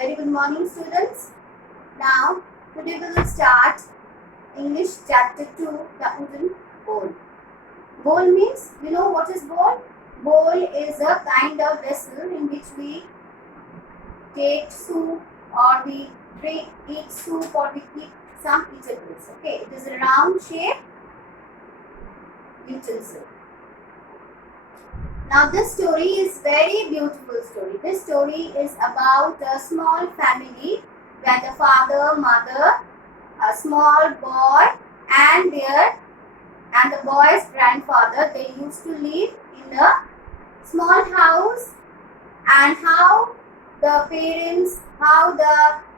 Very good morning, students. Now, today we will start English chapter 2, the wooden bowl. Bowl means, you know what is bowl? Bowl is a kind of vessel in which we take soup or we eat soup or we eat some eatables. Okay, it is a round shaped utensil. Now this story is very beautiful story. This story is about a small family where the father, mother, a small boy and the boy's grandfather, they used to live in a small house, and how the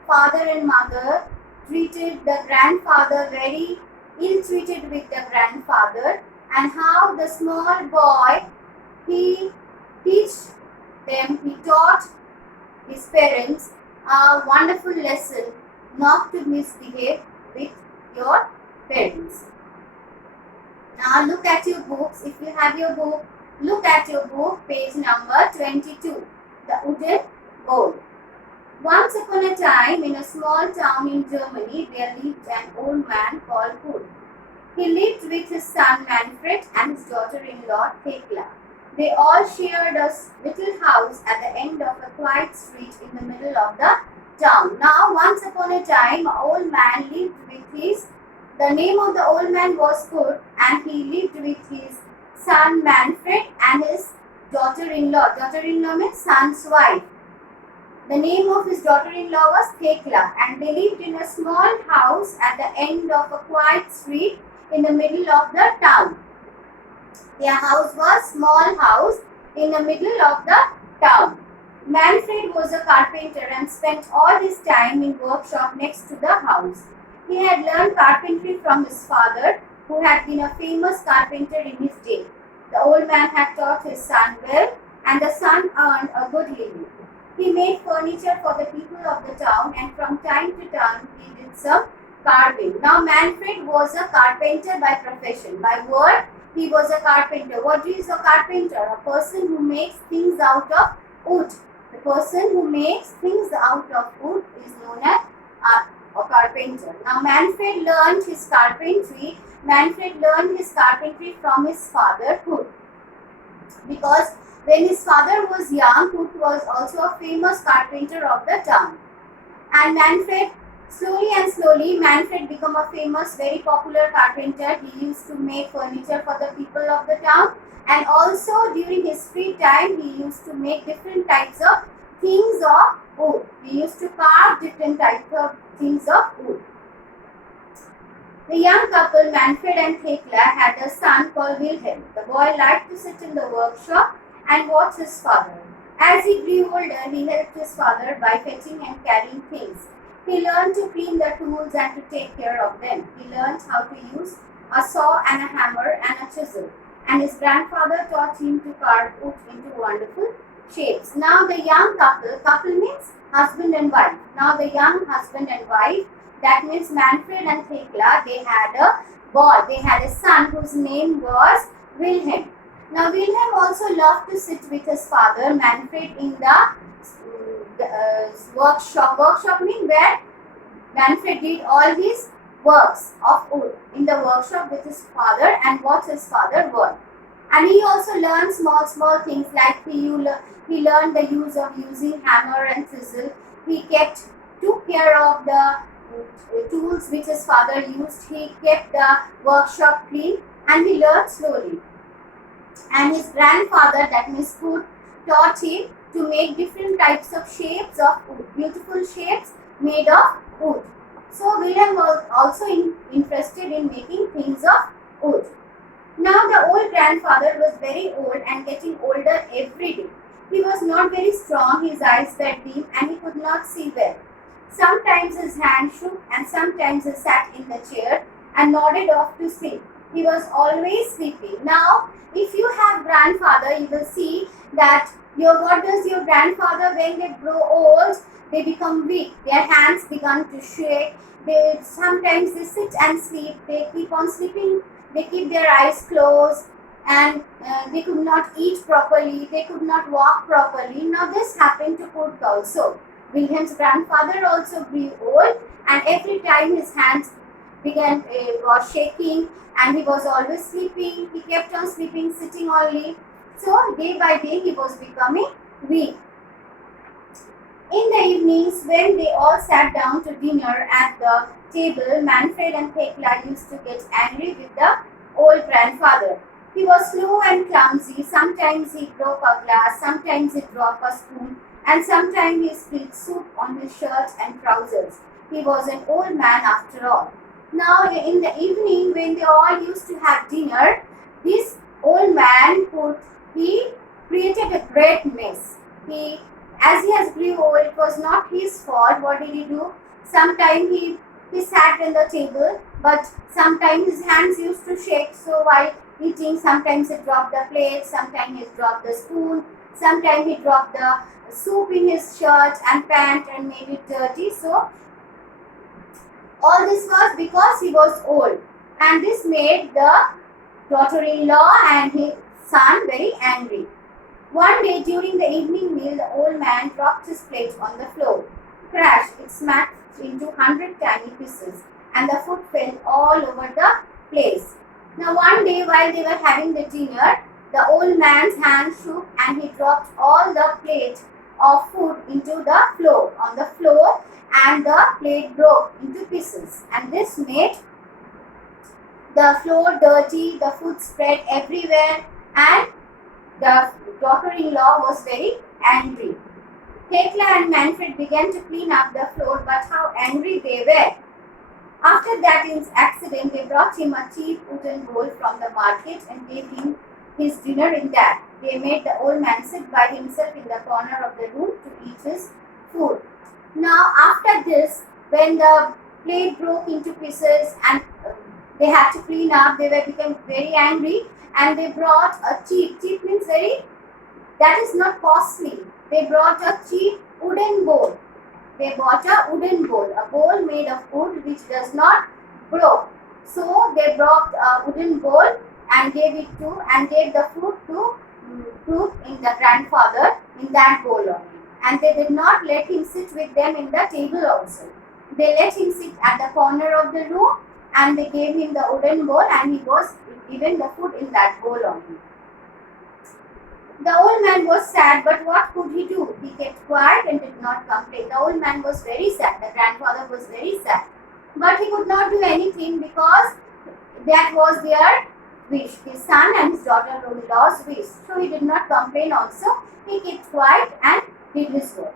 father and mother treated the grandfather very ill-treated with the grandfather, and how the small boy he taught his parents a wonderful lesson not to misbehave with your parents. Now look at your books. If you have your book, look at your book, page number 22, the wooden bowl. Once upon a time, in a small town in Germany, there lived an old man called Kurt. He lived with his son Manfred and his daughter-in-law Thekla. They all shared a little house at the end of a quiet street in the middle of the town. Now, once upon a time, an old man lived with the name of the old man was Kurt, and he lived with his son Manfred and his daughter-in-law. Daughter-in-law means son's wife. The name of his daughter-in-law was Thekla, and they lived in a small house at the end of a quiet street in the middle of the town. Their house was a small house in the middle of the town. Manfred was a carpenter and spent all his time in workshop next to the house. He had learned carpentry from his father, who had been a famous carpenter in his day. The old man had taught his son well, and the son earned a good living. He made furniture for the people of the town, and from time to time he did some carving. Now Manfred was a carpenter by profession. By word, he was a carpenter. What is a carpenter? A person who makes things out of wood. The person who makes things out of wood is known as a carpenter. Now Manfred learned his carpentry. From his father, Kurt. Because when his father was young, Kurt was also a famous carpenter of the town. And slowly, Manfred became a famous, very popular carpenter. He used to make furniture for the people of the town. And also during his free time, he used to make different types of things of wood. He used to carve different types of things of wood. The young couple, Manfred and Thekla, had a son called Wilhelm. The boy liked to sit in the workshop and watch his father. As he grew older, he helped his father by fetching and carrying things. He learned to clean the tools and to take care of them. He learned how to use a saw and a hammer and a chisel. And his grandfather taught him to carve wood into wonderful shapes. Now the young couple means husband and wife. Now the young husband and wife, that means Manfred and Thekla, they had a boy. They had a son whose name was Wilhelm. Now Wilhelm also loved to sit with his father Manfred in the workshop. Workshop means where Manfred did all his works of wood in the workshop with his father and watch his father work. And he also learned small things like he learned the use of using hammer and chisel. He took care of the tools which his father used. He kept the workshop clean, and he learned slowly. And his grandfather, that means Kurt, taught him to make different types of shapes of wood, beautiful shapes made of wood. So Wilhelm was also interested in making things of wood. Now the old grandfather was very old and getting older every day. He was not very strong, his eyes were dim and he could not see well. Sometimes his hand shook and sometimes he sat in the chair and nodded off to sleep. He was always sleeping. Now, if you have grandfather, you will see that what does your grandfather, when they grow old, they become weak. Their hands begin to shake. Sometimes they sit and sleep. They keep on sleeping. They keep their eyes closed, and they could not eat properly. They could not walk properly. Now this happened to Kurt also. Wilhelm's grandfather also grew old, and every time his hands was shaking, and he was always sleeping. He kept on sleeping, sitting only. So day by day he was becoming weak. In the evenings, when they all sat down to dinner at the table, Manfred and Thekla used to get angry with the old grandfather. He was slow and clumsy. Sometimes he broke a glass, sometimes he dropped a spoon, and sometimes he spilled soup on his shirt and trousers. He was an old man after all. Now, in the evening, when they all used to have dinner, this old man he created a great mess. As he has grew old, it was not his fault. What did he do? Sometimes he sat on the table, but sometimes his hands used to shake. So while eating, sometimes he dropped the plate, sometimes he dropped the spoon, sometimes he dropped the soup in his shirt and pant and made it dirty. So all this was because he was old, and this made the daughter-in-law and his son very angry. One day during the evening meal, the old man dropped his plate on the floor. Crash! It smashed into 100 tiny pieces, and the food fell all over the place. Now one day while they were having the dinner, the old man's hand shook and he dropped all the plate of food into the floor, on the floor, and the plate broke into pieces. And this made the floor dirty, the food spread everywhere, and the daughter-in-law was very angry. Thekla and Manfred began to clean up the floor, but how angry they were. After that accident, they brought him a cheap wooden bowl from the market and gave him his dinner in that. They made the old man sit by himself in the corner of the room to eat his food. Now, after this, when the plate broke into pieces and they had to clean up, they became very angry, and they brought a cheap means that is not costly. They brought a cheap wooden bowl. They bought a wooden bowl, a bowl made of wood which does not broke. So they brought a wooden bowl and gave the food to in the grandfather in that bowl only. And they did not let him sit with them in the table also. They let him sit at the corner of the room, and they gave him the wooden bowl, and he was given the food in that bowl only. The old man was sad, but what could he do? He kept quiet and did not complain. The old man was very sad. The grandfather was very sad. But he could not do anything because that was their wish, his son and his daughter-in-law's wish. So he did not complain also. He kept quiet and did his work.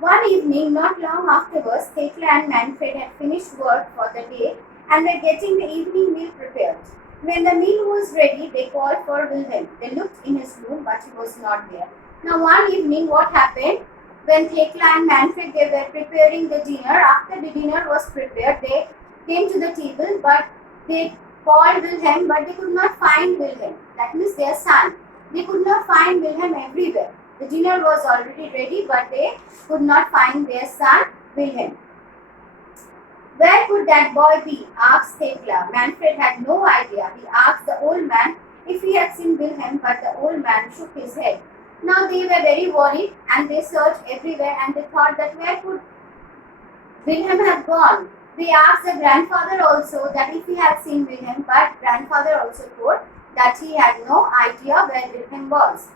One evening, not long afterwards, Thekla and Manfred had finished work for the day and were getting the evening meal prepared. When the meal was ready, they called for Wilhelm. They looked in his room, but he was not there. Now one evening, what happened? When Thekla and Manfred they were preparing the dinner, after the dinner was prepared, they came to the table, but they called Wilhelm, but they could not find Wilhelm. That means their son. They could not find Wilhelm everywhere. The dinner was already ready, but they could not find their son Wilhelm. Where could that boy be? Asked Thekla. Manfred had no idea. He asked the old man if he had seen Wilhelm, but the old man shook his head. Now they were very worried, and they searched everywhere, and they thought that where could Wilhelm have gone? They asked the grandfather also that if he had seen Wilhelm, but grandfather also told that he had no idea where Wilhelm was.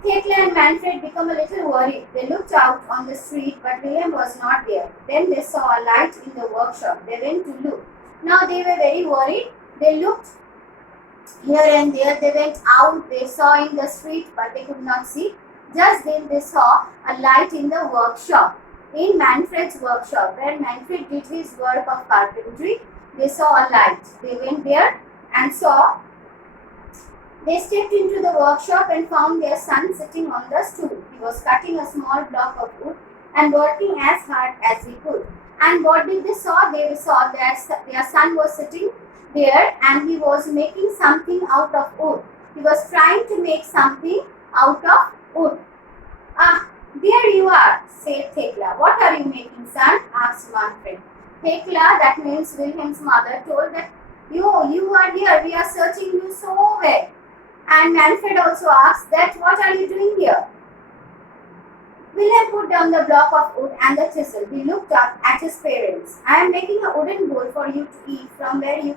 Thekla and Manfred became a little worried. They looked out on the street, but Wilhelm was not there. Then they saw a light in the workshop. They went to look. Now they were very worried. They looked here and there. They went out. They saw in the street, but they could not see. Just then they saw a light in the workshop. In Manfred's workshop, where Manfred did his work of carpentry, they saw a light. They went there and saw. They stepped into the workshop and found their son sitting on the stool. He was cutting a small block of wood and working as hard as he could. And what did they saw? They saw that their son was sitting there and he was making something out of wood. He was trying to make something out of wood. Ah, there you are, said Thekla. What are you making, son? Asked Manfred. Thekla, that means Wilhelm's mother, told that you are here. We are searching you so well. And Manfred also asked that, what are you doing here? William put down the block of wood and the chisel. He looked up at his parents. I am making a wooden bowl for you to eat from where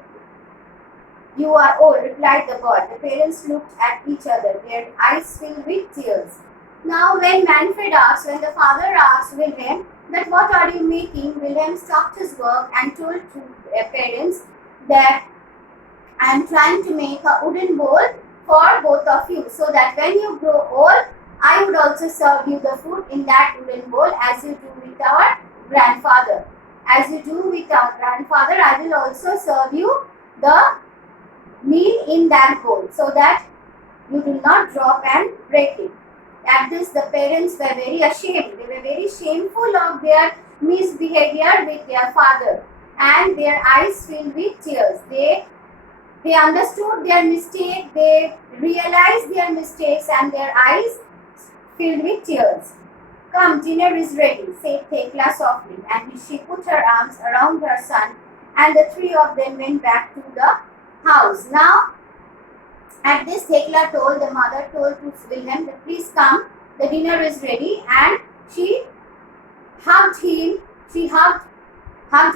you are old, replied the boy. The parents looked at each other, their eyes filled with tears. Now when the father asked William that what are you making, William stopped his work and told to their parents that I am trying to make a wooden bowl for both of you so that when you grow old, I would also serve you the food in that wooden bowl as you do with our grandfather. As you do with our grandfather, I will also serve you the meal in that bowl so that you do not drop and break it. At this, the parents were very ashamed. They were very shameful of their misbehavior with their father, and their eyes filled with tears. They understood their mistake, they realized their mistakes, and their eyes filled with tears. Come, dinner is ready, said Thekla softly, and she put her arms around her son, and the three of them went back to the house. Now, at this, the mother told to Wilhelm that please come, the dinner is ready, and she hugged him. She hugged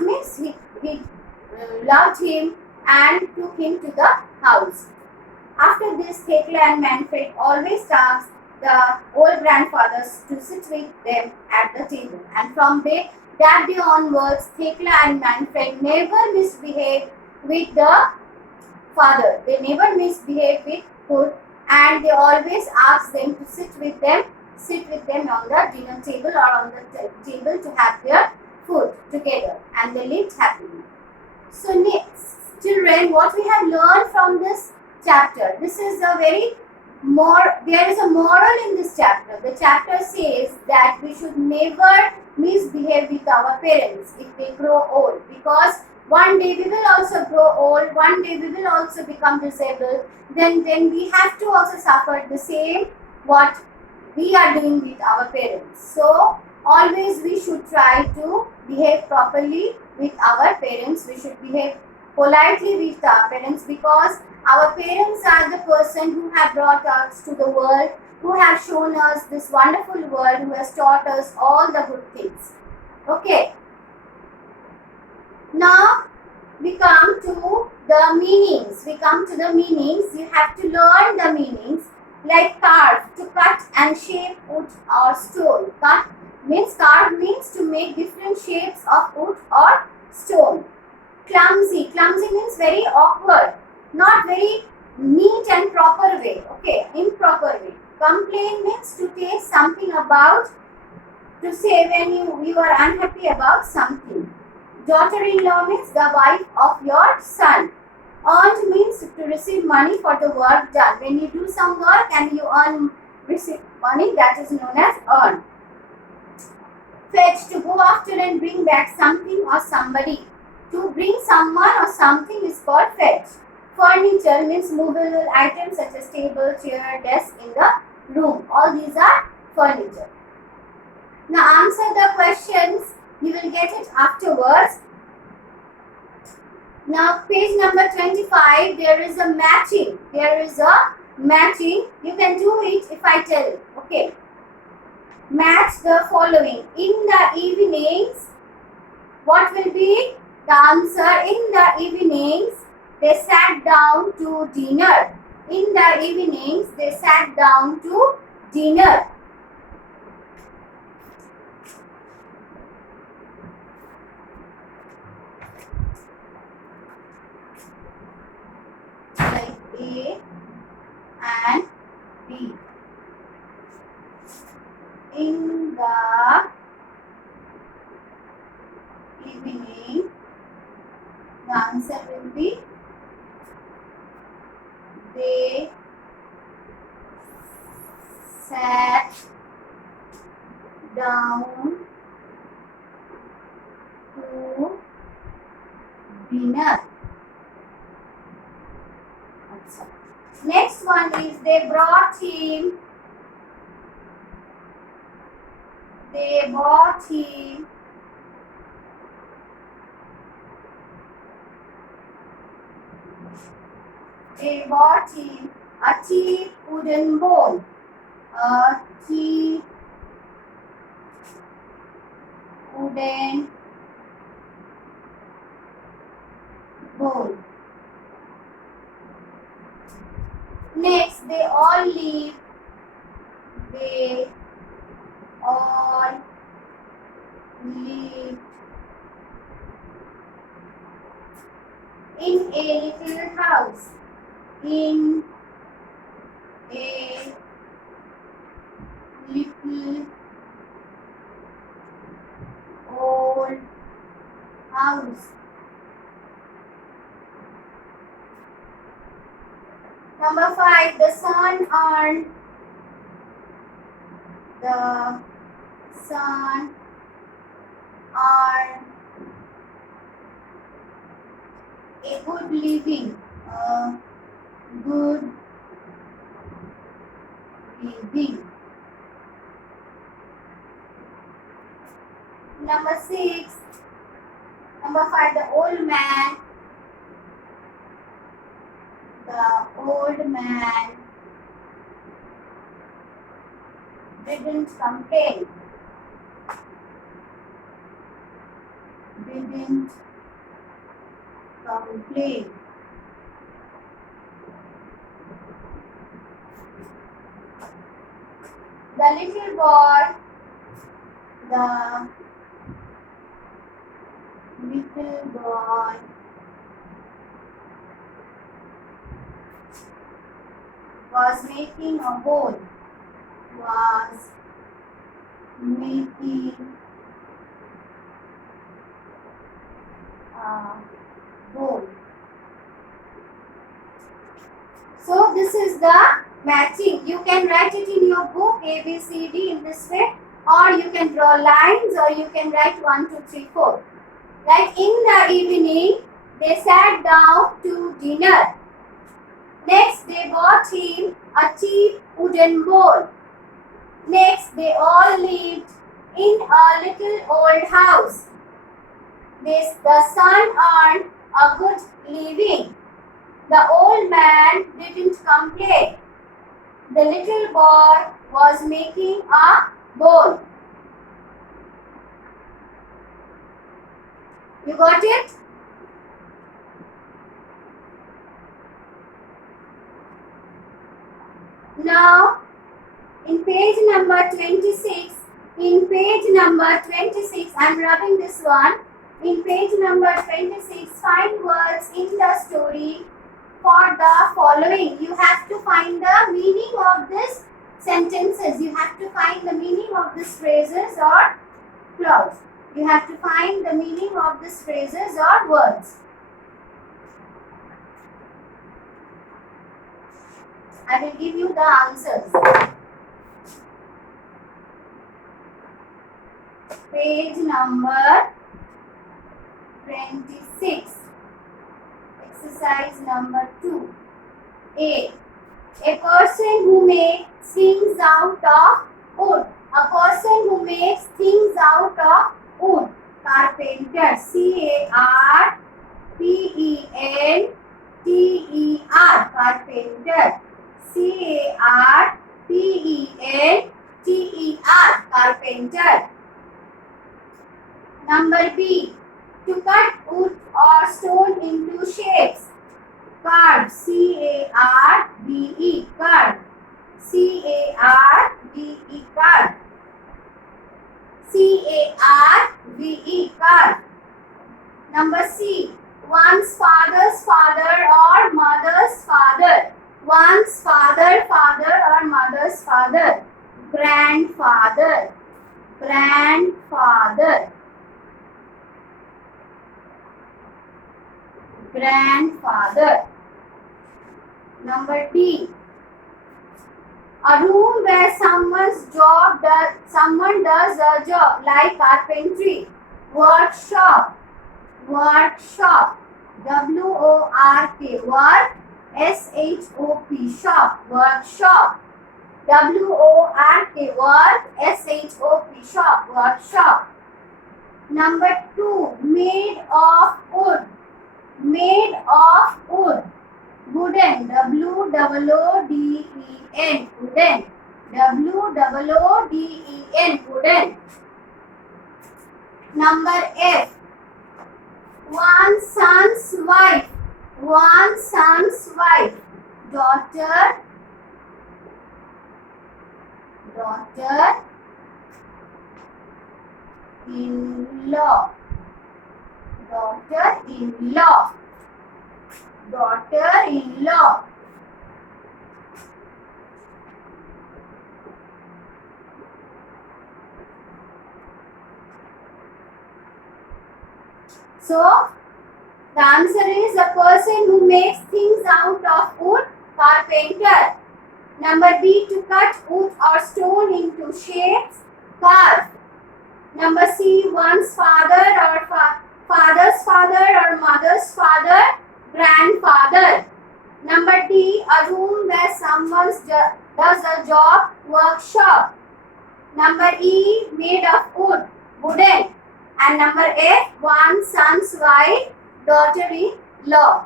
means he loved him and took him to the house. After this, Thekla and Manfred always asked the old grandfathers to sit with them at the table, and from that day onwards, Thekla and Manfred never misbehaved with the father. They never misbehaved with food, and they always asked them to sit with them on the dinner table or on the table to have their food together, and they lived happily. So next, children, what we have learned from this chapter, there is a moral in this chapter. The chapter says that we should never misbehave with our parents if they grow old, because one day we will also grow old, one day we will also become disabled, then we have to also suffer the same what we are doing with our parents. So always we should try to behave properly with our parents. We should behave politely with our parents, because our parents are the person who have brought us to the world, who have shown us this wonderful world, who has taught us all the good things. Okay. Now we come to the meanings. You have to learn the meanings, like carve, to cut and shape wood or stone. Carve means to make different shapes of wood or stone. Clumsy means very awkward, not very neat and proper way. Okay, improper way. Complain means to take something about, to say when you are unhappy about something. Daughter-in-law means the wife of your son. Earned means to receive money for the work done. When you do some work and you receive money, that is known as earned. Fetch, to go after and bring back something or somebody. To bring someone or something is called fetch. Furniture means movable items such as table, chair, desk in the room. All these are furniture. Now answer the questions. You will get it afterwards. Now page number 25, there is a matching. You can do it if I tell you. Okay. Match the following. In the evenings, what will be the answer? In the evenings, they sat down to dinner. In the evenings, they sat down to dinner. Like A and B. In the evening, the answer will be they sat down to dinner. Next one is they brought him. They bought him a cheap wooden bowl. A cheap wooden bowl. Next, they all lived in a little house. In a little old house. Number 5, the sun earned a good living. Good living. Number 6, number 5, the old man didn't complain. The little boy was making a bowl. So this is the matching. You can write it in your book A, B, C, D in this way, or you can draw lines, or you can write 1, 2, 3, 4. Like in the evening, they sat down to dinner. Next, they bought him a cheap wooden bowl. Next, they all lived in a little old house. The son earned a good living. The old man didn't complain. The little boy was making a bowl. You got it? Now, in page number 26, I am rubbing this one. In page number 26, find words in the story for the following. You have to find the meaning of these sentences. You have to find the meaning of these phrases or clause. You have to find the meaning of these phrases or words. I will give you the answers. Page number 26. Exercise number 2. A person who makes things out of wood. A person who makes things out of wood. Carpenter. C-A-R-P-E-N-T-E-R. Carpenter. C-A-R-P-E-N-T-E-R. Carpenter. Number B. To cut wood or stone into shapes. Carve. C-A-R-V-E. Carve. C-A-R-V-E. Carve. C-A-R-V-E. Carve. Number C. One's father's father or mother's father. One's father or mother's father. Grandfather. Grandfather. Grandfather. Number D. A room where someone does a job like carpentry. Workshop. Workshop. W-O-R-K. Work. S-H-O-P. Shop. Workshop. W-O-R-K. Work. S-H-O-P. Shop. Workshop. Number 2. Made of wood. Made of wood. Wooden. W-O-O-D-E-N. Wooden. W-O-O-D-E-N. Wooden. Number F. One son's wife. One son's wife. Daughter. Daughter. In-law. Daughter-in-law. Daughter-in-law. So, the answer is a person who makes things out of wood, carpenter. Number B, to cut wood or stone into shapes, carve. Number C, one's father or father's father or mother's father, grandfather. Number D, a room where someone does a job, workshop. Number E, made of wood, wooden. And number A, one son's wife, daughter-in-law.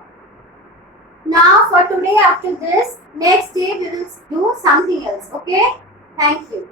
Now for today, after this, next day we will do something else. Okay? Thank you.